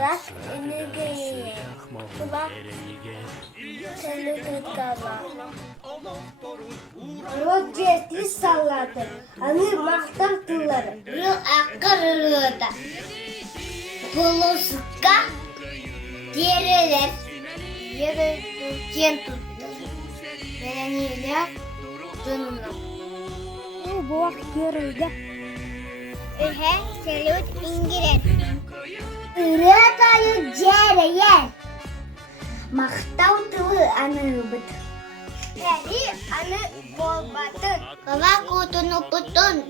Arak enegeye. Kulak teli tutkala. Rot cesti salladı. Anı mahtar tılları. Rıl akkarılığıda. Polosuka diğerler. Yere ken tuttu. Vereniyle dönümlü. Bu vakit görüldü. Selut İngiliz. Iratayı cereyen. Mahtav tıvı anı bıt. Jadi anı bol batın. Kava kutunu putun.